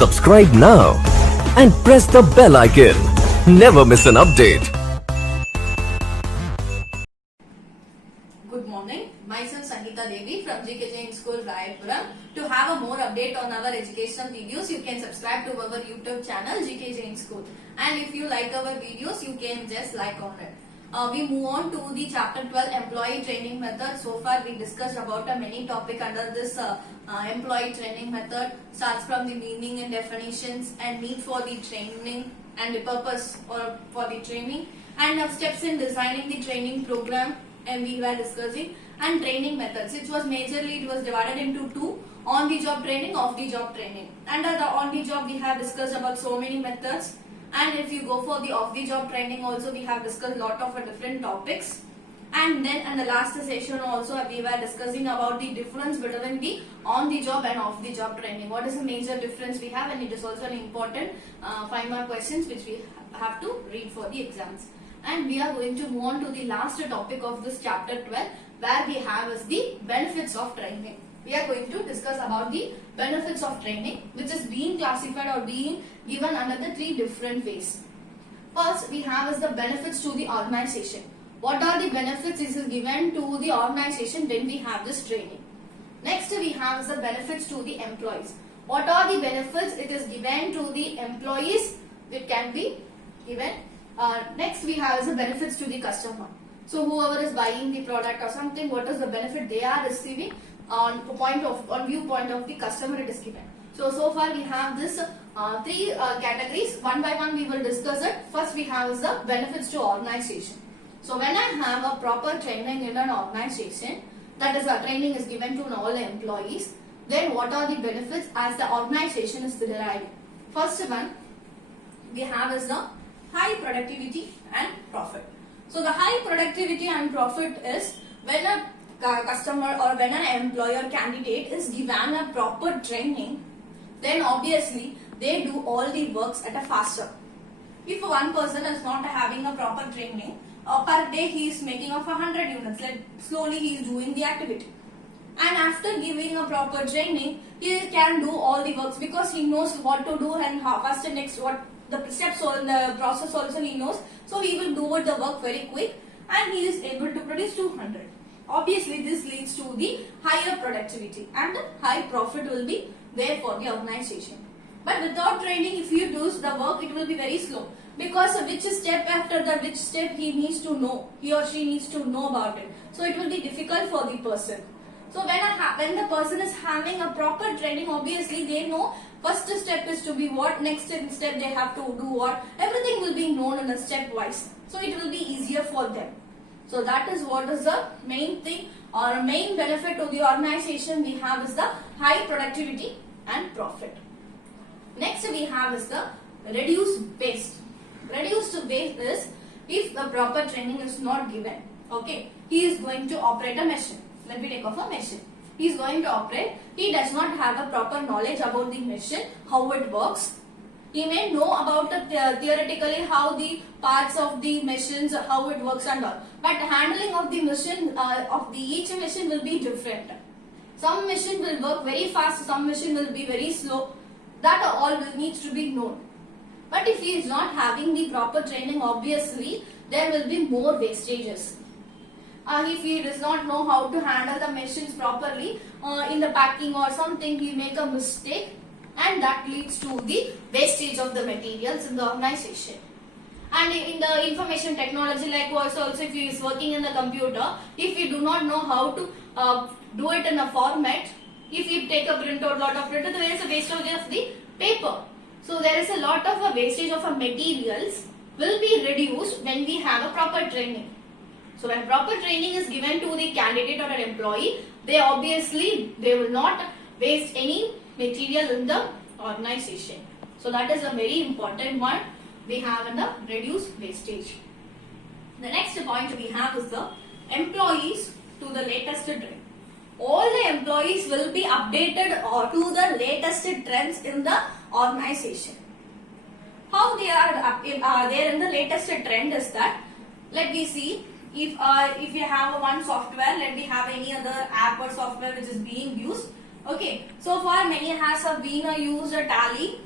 Subscribe now and press the bell icon. Never miss an update. Good morning. Myself Sangeeta Devi from GK Jain School, Rayapuram. To have a more update on our educational videos, you can subscribe to our YouTube channel GK Jain School. And if you like our videos, you can just like on it. We move on to the chapter 12 employee training method. So far we discussed about many topic under this employee training method. Starts from the meaning and definitions and need for the training and the purpose for the training and steps in designing the training program, and we were discussing, and training methods. It was divided into two: on the job training, off the job training. Under the on the job we have discussed about so many methods, and if you go for the off the job training also we have discussed lot of different topics. And then in the last session also we were discussing about the difference between the on the job and off the job training. What is the major difference we have, and it is also an important 5-mark questions which we have to read for the exams. And we are going to move on to the last topic of this chapter 12, where we have is the benefits of training. We are going to discuss about the benefits of training, which is being classified or being given under the 3 different ways. First, we have is the benefits to the organization. What are the benefits is given to the organization when we have this training? Next, we have is the benefits to the employees. What are the benefits it is given to the employees? It can be given. Next, we have is the benefits to the customer. So whoever is buying the product or something, what is the benefit they are receiving on viewpoint of the customer it is given. So far we have this 3 categories. One by one we will discuss it. First we have is the benefits to organization. So when I have a proper training in an organization, that is training is given to all employees, then what are the benefits as the organization is deriving? First one we have is the high productivity and profit. So the high productivity and profit is when a customer or when an employer candidate is given a proper training, then obviously they do all the works at a faster. If one person is not having a proper training, per day he is making of 100 units, like slowly he is doing the activity. And after giving a proper training, he can do all the works because he knows what to do and how fast and next what the steps or the process also he knows. So he will do the work very quick and he is able to produce 200. Obviously this leads to the higher productivity and the high profit will be there for the organization. But without training, if you do the work, it will be very slow, because which step after the which step he needs to know, he or she needs to know about it. So it will be difficult for the person. So when the person is having a proper training, obviously they know first step is to be what, next step they have to do what, everything will be known in a step wise. So it will be easier for them. So that is what is the main thing or a main benefit to the organization we have is the high productivity and profit. Next we have is the reduced waste. Reduced waste is if the proper training is not given. Okay, he is going to operate a machine. Let me take off a machine. He is going to operate. He does not have a proper knowledge about the machine, how it works. He may know about theoretically how the parts of the machines, how it works and all. But handling of the machine, each machine will be different. Some machine will work very fast, some machine will be very slow. That all needs to be known. But if he is not having the proper training, obviously there will be more wastages. If he does not know how to handle the machines properly, in the packing or something, he make a mistake, and that leads to the wastage of the materials in the organization. And in the information technology, like also if he is working in the computer, if you do not know how to do it in a format, if you take a printout, lot of printout, there is a wastage of the paper. So there is a lot of a wastage of materials will be reduced when we have a proper training. So when proper training is given to the candidate or an employee, they will not waste any material in the organization. So that is a very important one we have in the reduced wastage. The next point we have is the employees to the latest trend. All the employees will be updated or to the latest trends in the organization. How they are there in the latest trend is that, let me see, if you have one software, let me have any other app or software which is being used. Okay, so far many has been used Tally,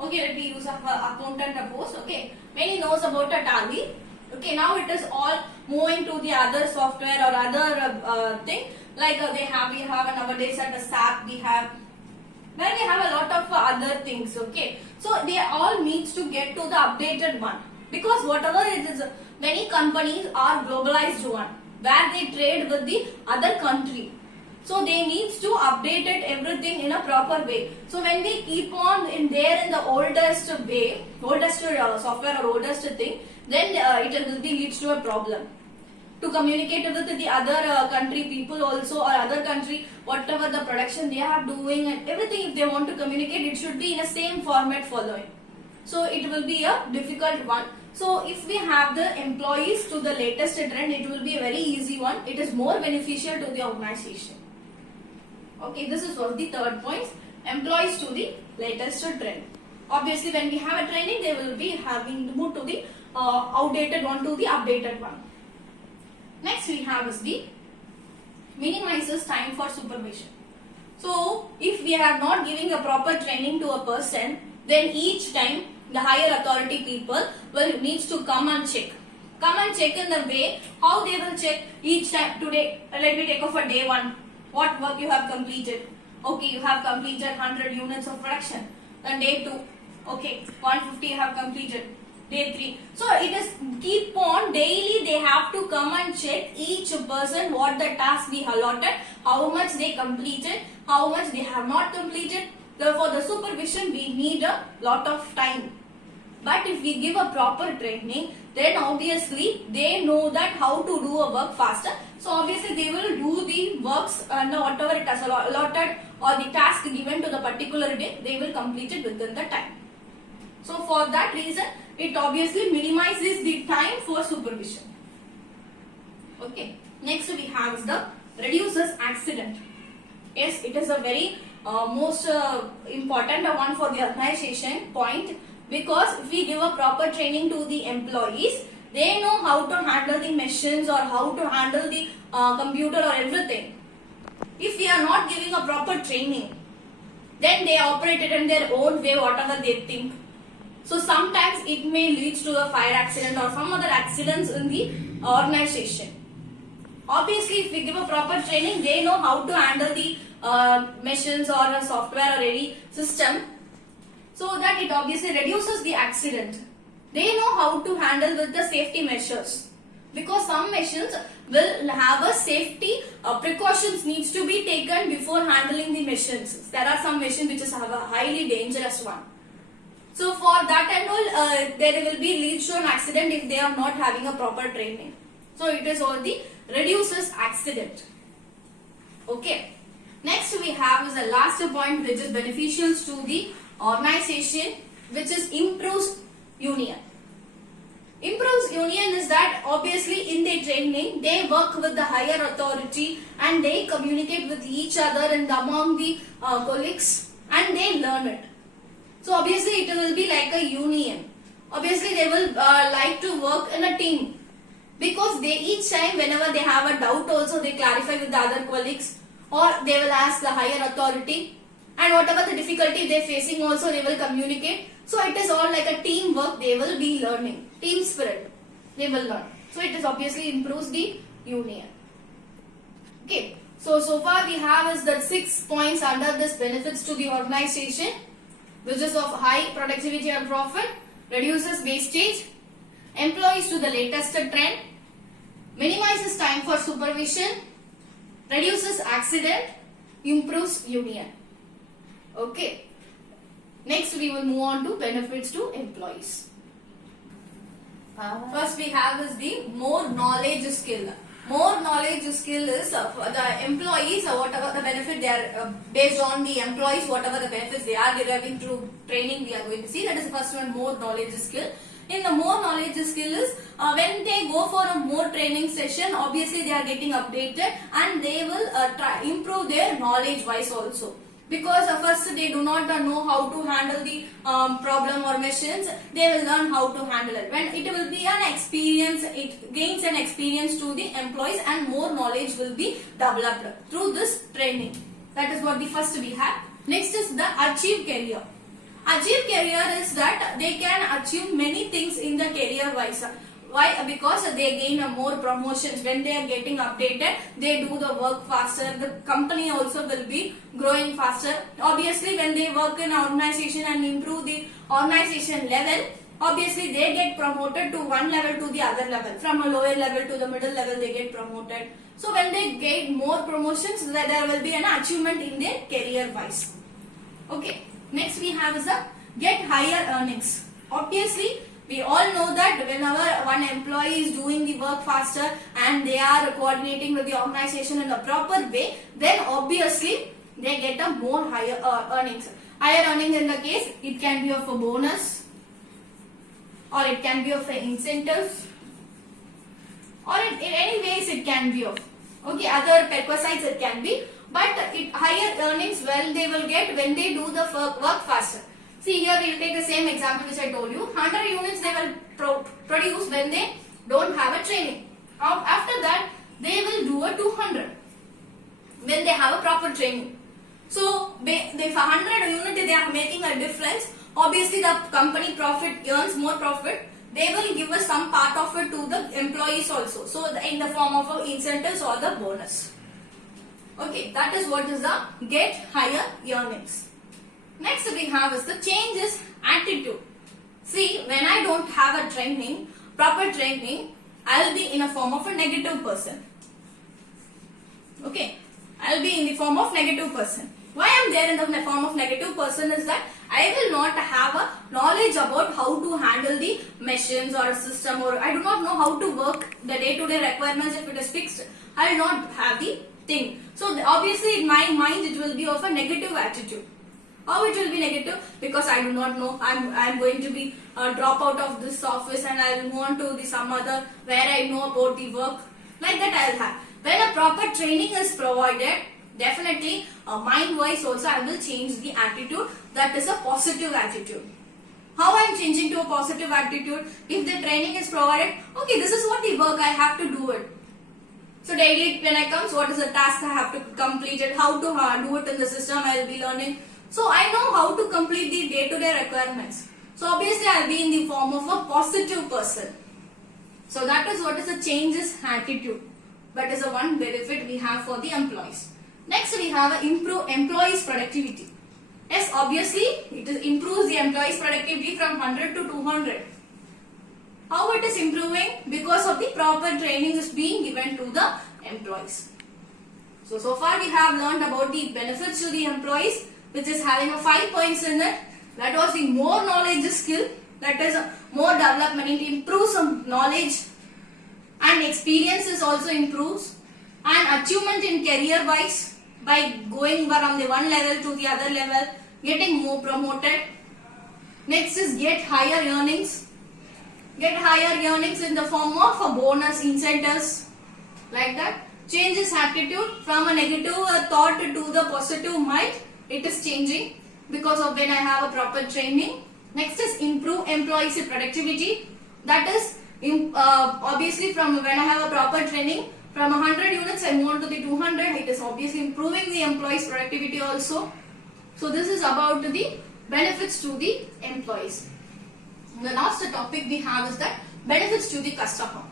Okay, let me use a accountant post. Okay, when he knows about a Tally. Okay, now it is all moving to the other software or other thing. Like we have nowadays at the SAP we have. Then we have a lot of other things. Okay, so they all needs to get to the updated one, because whatever it is, many companies are globalized one where they trade with the other country. So they needs to update it everything in a proper way. So when we keep on in the oldest way, oldest software or oldest thing, then it will be leads to a problem. To communicate with the other country people also, or other country, whatever the production they are doing and everything, if they want to communicate, it should be in a same format following. So it will be a difficult one. So if we have the employees to the latest trend, it will be a very easy one. It is more beneficial to the organization. Okay, this is for the third point. Employees to the latest trend. Obviously, when we have a training, they will be having to move to the outdated one to the updated one. Next, we have is the minimizes time for supervision. So, if we are not giving a proper training to a person, then each time the higher authority people will needs to come and check. Come and check in the way how they will check each time. Today, let me take off for day 1. What work you have completed? Okay, you have completed 100 units of production. Then day 2, okay, 150 you have completed. Day 3. So it is keep on daily they have to come and check each person what the task we allotted, how much they completed, how much they have not completed. Therefore, the supervision we need a lot of time. But if we give a proper training, then obviously they know that how to do a work faster. So obviously they will do the works whatever it has allotted or the task given to the particular day, they will complete it within the time. So for that reason, it obviously minimizes the time for supervision. Okay. Next we have is the reduces accident. Yes, it is a very most important one for the organization point. Because if we give a proper training to the employees, they know how to handle the machines or how to handle the computer or everything. If we are not giving a proper training, then they operate it in their own way, whatever they think. So sometimes it may lead to a fire accident or some other accidents in the organization. Obviously, if we give a proper training, they know how to handle the machines or a software or any system. So that it obviously reduces the accident. They know how to handle with the safety measures. Because some machines will have a safety precautions needs to be taken before handling the machines. There are some machines which have a highly dangerous one. So for that and all, there will be leads to an accident if they are not having a proper training. So it is all the reduces accident. Okay. Next we have is the last point which is beneficial to the organization, which is improves union. Improves union is that obviously in their training they work with the higher authority and they communicate with each other and among the colleagues and they learn it. So obviously it will be like a union. Obviously they will like to work in a team because they each time whenever they have a doubt also they clarify with the other colleagues or they will ask the higher authority. And whatever the difficulty they are facing also they will communicate. So it is all like a teamwork they will be learning. Team spirit they will learn. So it is obviously improves the union. Okay. So far we have is the 6 points under this benefits to the organization, which is of high productivity and profit, reduces wastage, employees to the latest trend, minimizes time for supervision, reduces accident, improves union. Okay. Next we will move on to benefits to employees. First we have is the more knowledge skill. More knowledge skill is the employees whatever the benefit they are based on the employees whatever the benefits they are deriving through training we are going to see. That is the first one, more knowledge skill. In the more knowledge skill is when they go for a more training session, obviously they are getting updated and they will improve their knowledge wise also. Because first they do not know how to handle the problem or machines, they will learn how to handle it. When it will be an experience, it gains an experience to the employees and more knowledge will be developed through this training. That is what the first we have. Next is the achieve career. Achieve career is that they can achieve many things in the career wise. Why? Because they gain more promotions. When they are getting updated, they do the work faster. The company also will be growing faster. Obviously, when they work in an organization and improve the organization level, obviously they get promoted to one level to the other level. From a lower level to the middle level, they get promoted. So when they get more promotions, there will be an achievement in their career wise. Okay. Next we have is the get higher earnings. Obviously, we all know that whenever one employee is doing the work faster and they are coordinating with the organization in a proper way, then obviously they get a more higher earnings. Higher earnings in the case, it can be of a bonus, or it can be of an incentives, or in any ways it can be of, okay, other perquisites it can be, but higher earnings, well, they will get when they do the work faster. See, here we will take the same example which I told you. 100 units they will produce when they don't have a training. After that, they will do a 200 when they have a proper training. So, if 100 units they are making a difference, obviously the company profit earns more profit. They will give us some part of it to the employees also. So, in the form of incentives or the bonus. Okay, that is what is the get higher earnings. Next we have is the changes attitude. See, when I don't have a training, proper training, I will be in a form of a negative person. Okay, I will be in the form of negative person. Why I am there in the form of negative person is that I will not have a knowledge about how to handle the machines or a system, or I do not know how to work the day-to-day requirements. If it is fixed, I will not have the thing. So obviously in my mind it will be of a negative attitude. How it will be negative? Because I do not know. I am going to be drop out of this office and I will move on to the some other where I know about the work. Like that I will have. When a proper training is provided, definitely mind wise also I will change the attitude. That is a positive attitude. How I am changing to a positive attitude? If the training is provided, okay, this is what the work I have to do it. So daily when I comes, what is the task I have to complete it? How to do it in the system I will be learning. So I know how to complete the day-to-day requirements. So obviously I will be in the form of a positive person. So that is what is the changes attitude. That is the one benefit we have for the employees. Next we have improve employees productivity. Yes, obviously it improves the employees productivity from 100 to 200. How it is improving? Because of the proper training is being given to the employees. So far we have learned about the benefits to the employees, which is having a 5 points in it. That was the more knowledge skill, that is more development. It improves some knowledge and experiences also improves, and achievement in career wise by going from the one level to the other level, getting more promoted. Next is get higher earnings. Get higher earnings in the form of a bonus, incentives, like that. Changes attitude from a negative thought to the positive mind. It is changing because of when I have a proper training. Next is improve employees productivity. That is obviously from when I have a proper training, from 100 units I move on to the 200. It is obviously improving the employees productivity also. So this is about the benefits to the employees. The last topic we have is that benefits to the customer.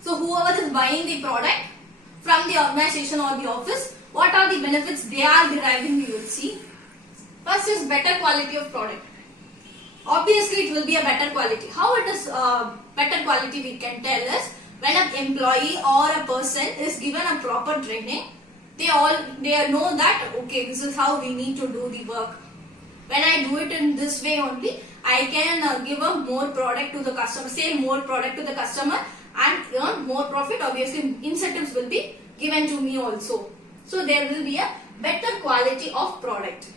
So whoever is buying the product from the organization or the office, what are the benefits they are deriving, we will see. First is better quality of product. Obviously it will be a better quality. How it is better quality we can tell is when an employee or a person is given a proper training, they know that okay, this is how we need to do the work. When I do it in this way only, I can give a more product to the customer, sell more product to the customer and earn more profit. Obviously incentives will be given to me also. So there will be a better quality of product.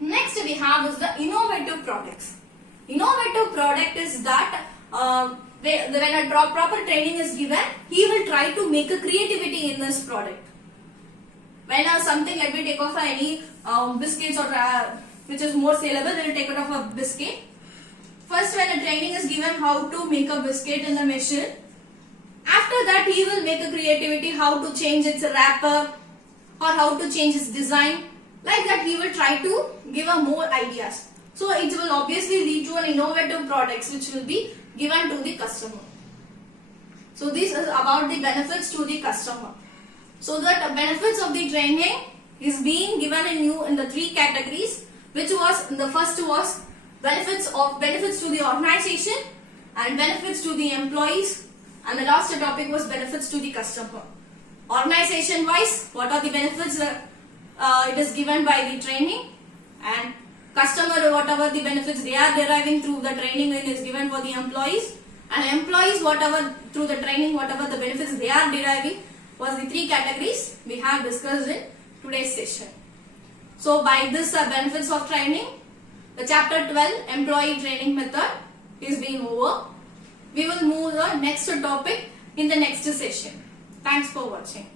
Next we have is the innovative products. Innovative product is that when a proper training is given, he will try to make a creativity in this product. When something, let me take off any biscuits or which is more saleable, we will take it off a biscuit. First, when a training is given how to make a biscuit in the machine, after that he will make a creativity how to change its wrapper or how to change its design. Like that, we will try to give a more ideas. So it will obviously lead to an innovative products which will be given to the customer. So this is about the benefits to the customer. So the benefits of the training is being given in you in the three categories, which was the first was benefits to the organization and benefits to the employees, and the last topic was benefits to the customer. Organization wise, what are the benefits it is given by the training, and customer, whatever the benefits they are deriving through the training when is given for the employees, and employees, whatever through the training, whatever the benefits they are deriving, was the three categories we have discussed in today's session. So by this benefits of training, the chapter 12 employee training method is being over. We will move the next topic in the next session. Thanks for watching.